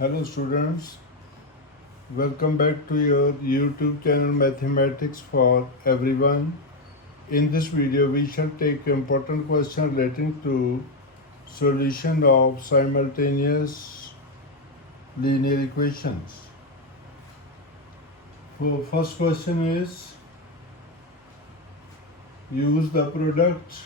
Hello students, welcome back to your YouTube channel Mathematics for Everyone. In this video we shall take important question relating to solution of simultaneous linear equations. So first question is use the product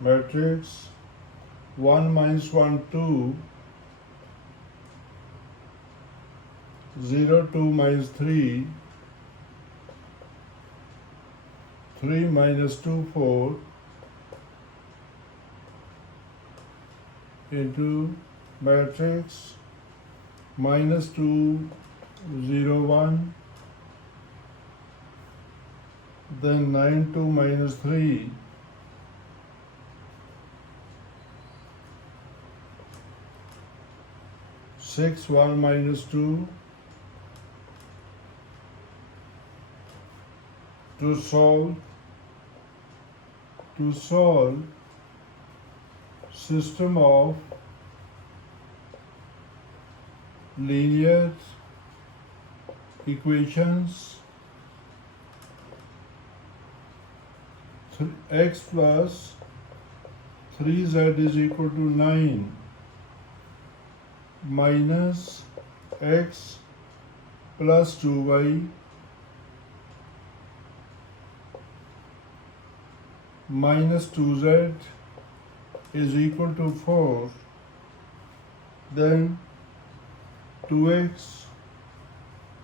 matrix 1 minus 1 2 0 2 minus 3 3 minus 2 4 into matrix minus 2 0 1 then 9 2 minus 3 6 1 minus 2 to solve system of linear equations x plus 3z is equal to 9 minus x plus 2y minus 2z is equal to 4, then 2x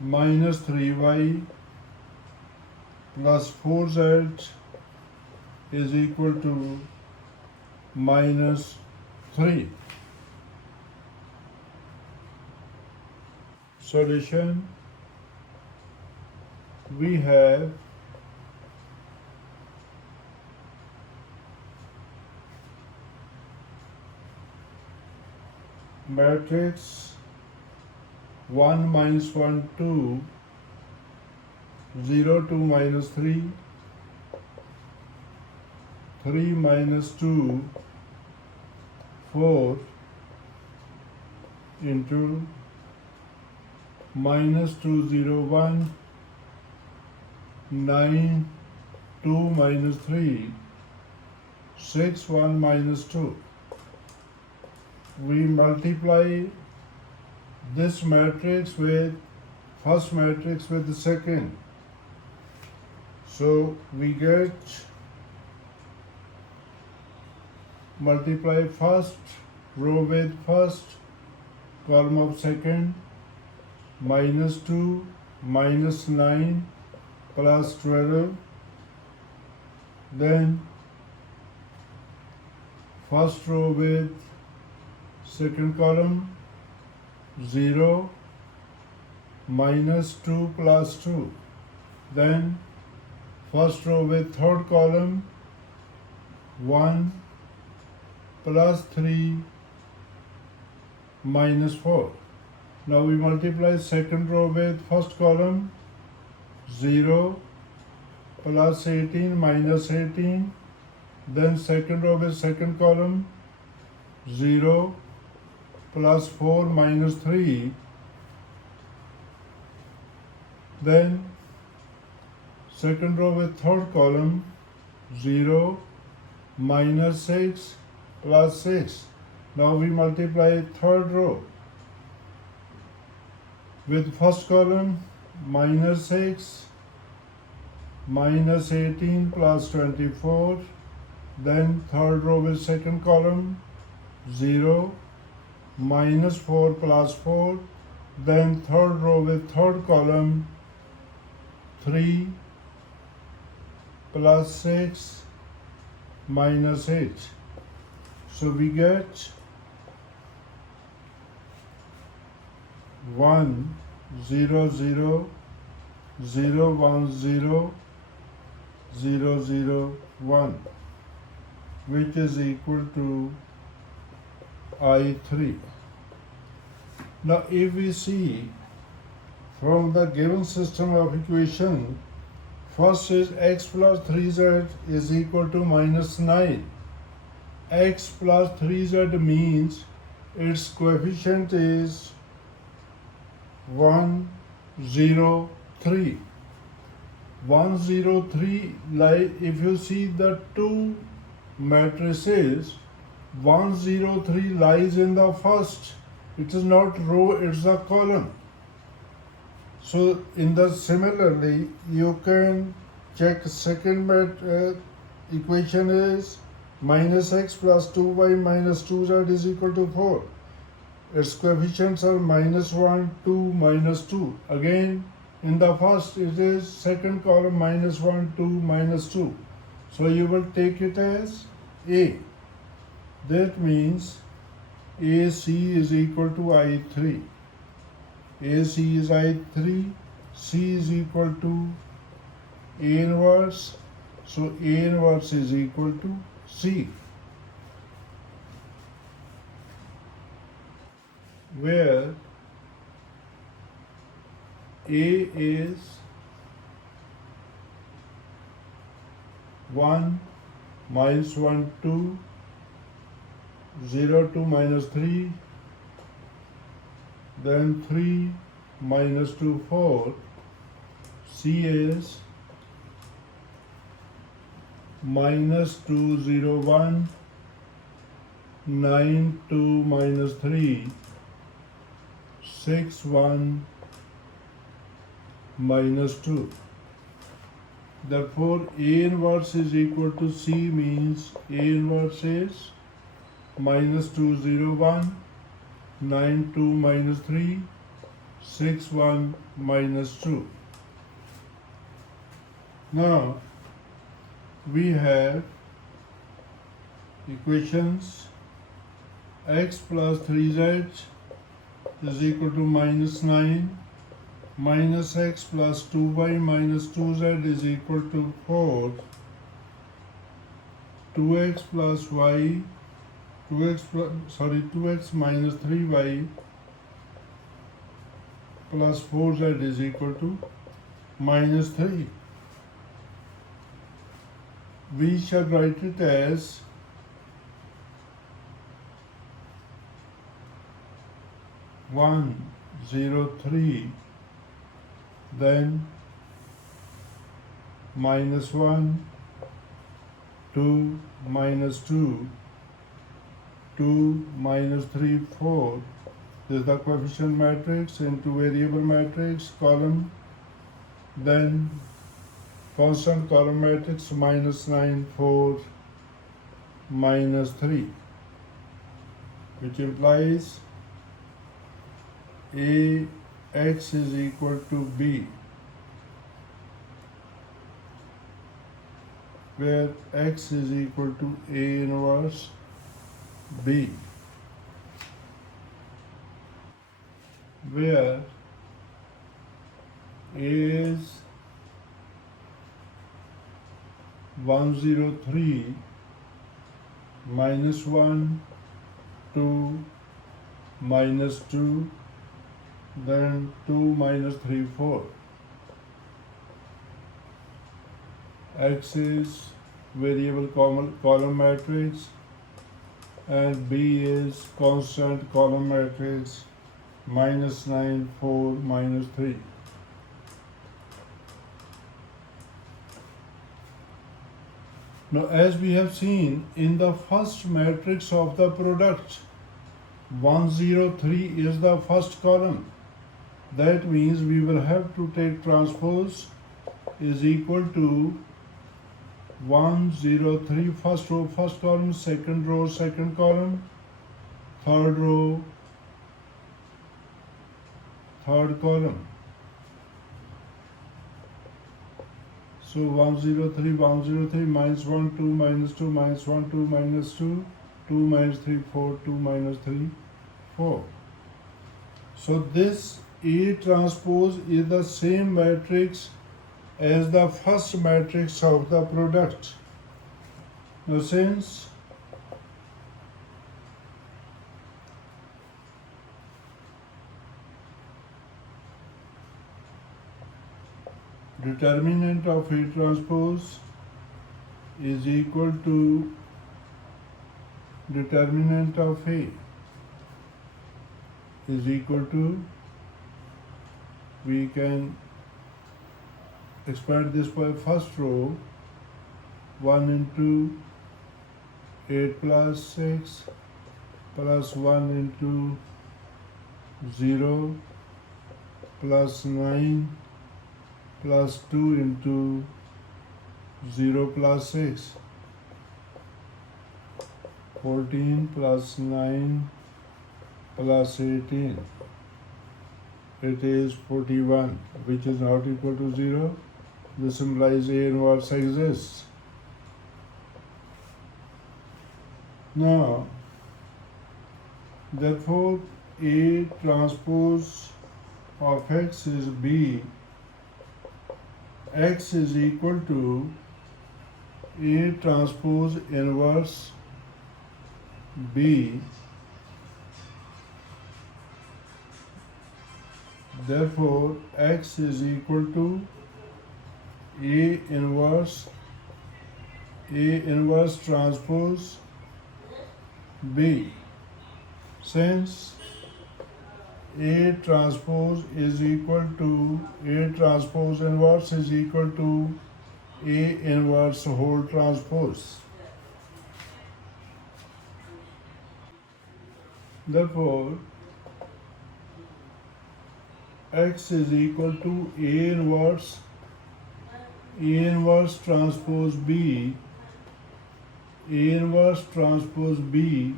minus 3y plus 4z is equal to minus 3. Solution: we have matrix 1 minus 1 2 0 2 minus 3 3 minus 2 4 into minus 2 0 1 9 2 minus 3 6 1 minus 2. We multiply this matrix with first matrix with the second, so we get multiply first row with first column of second, minus 2 minus 9 plus 12, then first row with second column 0 minus 2 plus 2, then first row with third column 1 plus 3 minus 4. Now we multiply second row with first column 0 plus 18 minus 18, then second row with second column 0 plus 4 minus 3, then second row with third column 0 minus 6 plus 6. Now we multiply third row with first column minus 6 minus 18 plus 24, then third row with second column 0 minus 4 plus 4, then third row with third column 3 plus 6 minus 8. So we get 1 0 0 0 1 0 0 0 1, which is equal to I3. Now if we see from the given system of equation, first is x plus 3z is equal to minus 9. X plus 3z means its coefficient is 103. 103, like if you see the two matrices, 103 lies in the first. It is not row, it's a column. So in the similarly, you can check second equation is minus x plus 2y minus 2z is equal to 4. Its coefficients are minus 1, 2, minus 2. Again, in the first, it is second column minus 1, 2, minus 2. So you will take it as A. That means AC is equal to I3. AC is I3, C is equal to A inverse, so A inverse is equal to C. Where A is 1, minus 1, 2, 0, 2, minus 3, then 3, minus 2, 4. C is minus 2, 0, 1, 9, 2, minus 3, 6, 1, minus 2. Therefore, A inverse is equal to C means A inverse is minus 2, 0, 1, 9, 2, minus 3, 6, 1, minus 2. Now, we have equations x plus 3z is equal to minus 9, minus x plus 2y minus 2z is equal to 4, 2x plus y, 2x minus 3y plus 4z is equal to minus 3. We shall write it as 1, 0, 3, then minus 1, 2, minus 2, 2, minus 3, 4. This is the coefficient matrix into variable matrix column, then constant column matrix minus 9, 4, minus 3, which implies AX is equal to B, where X is equal to A inverse B, where A is 103, minus 1, 2, minus 2, then 2, minus 3, 4. X is variable column matrix and B is constant column matrix minus 9, 4, minus 3. Now, as we have seen in the first matrix of the product, 103 is the first column. That means we will have to take transpose is equal to 103, first row, first column, second row, second column, third row, third column. So 103, 103, minus 1, 2, minus 2, minus 1, 2, minus 2, 2, minus 3, 4, 2, minus 3, 4. So this A transpose is the same matrix as the first matrix of the product. Now since determinant of A transpose is equal to determinant of A is equal to, we can expand this by first row, 1 into 8 plus 6 plus 1 into 0 plus 9 plus 2 into 0 plus 6, 14 plus 9 plus 18. It is 41, which is not equal to 0. This implies A inverse exists. Now, therefore, A transpose of X is B. X is equal to A transpose inverse B. Therefore, X is equal to A inverse transpose B. Since A transpose is equal to A transpose inverse is equal to A inverse whole transpose. Therefore, X is equal to A inverse transpose B. A inverse transpose B.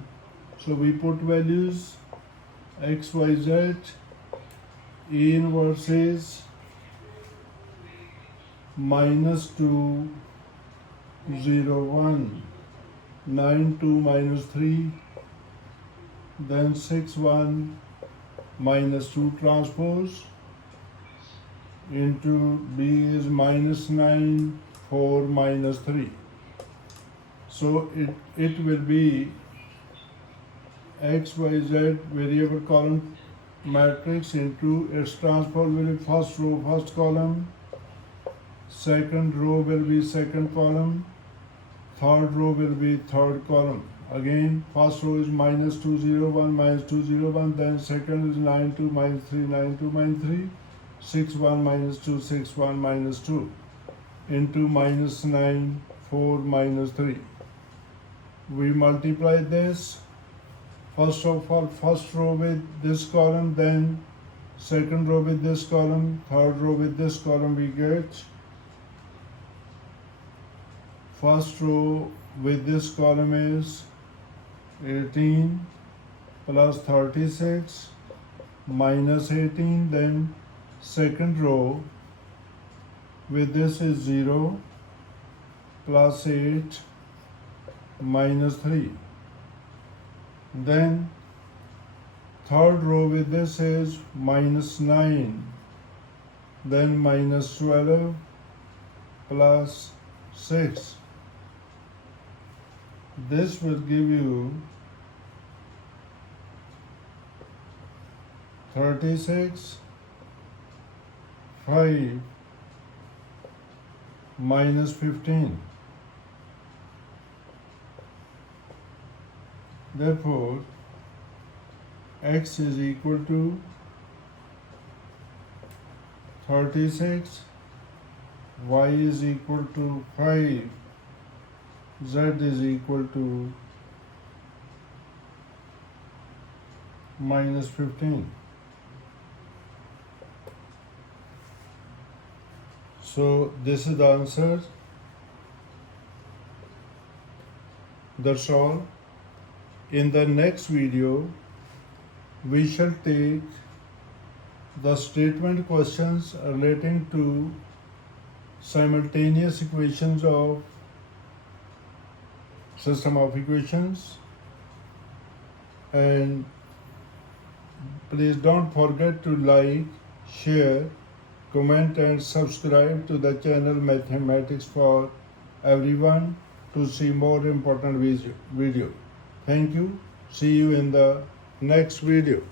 So we put values X, Y, Z. A inverse is -2, 0, 1, 9, 2, -3, then 6, 1, -2 transpose into B is -9, 4, -3. So it will be X, Y, Z variable column matrix into its transpose will be first row, first column, second row will be second column, third row will be third column. Again, first row is -2, 0, 1, -2, 0, 1, then second is 9, 2, -3, 9, 2, -3, 6, 1, -2, 6, 1, -2 into -9, 4, -3. We multiply this. First of all, first row with this column, then second row with this column, third row with this column. We get first row with this column is 18 plus 36 minus 18. Then second row with this is 0 plus 8 minus 3. Then third row with this is -9, then -12 plus 6. This will give you 36, 5 -15. Therefore, X is equal to 36, Y is equal to 5, Z is equal to -15. So this is the answer. That's all. In the next video, we shall take the statement questions relating to simultaneous equations of system of equations, and please don't forget to like, share, comment and subscribe to the channel Mathematics for Everyone to see more important video. Thank you. See you in the next video.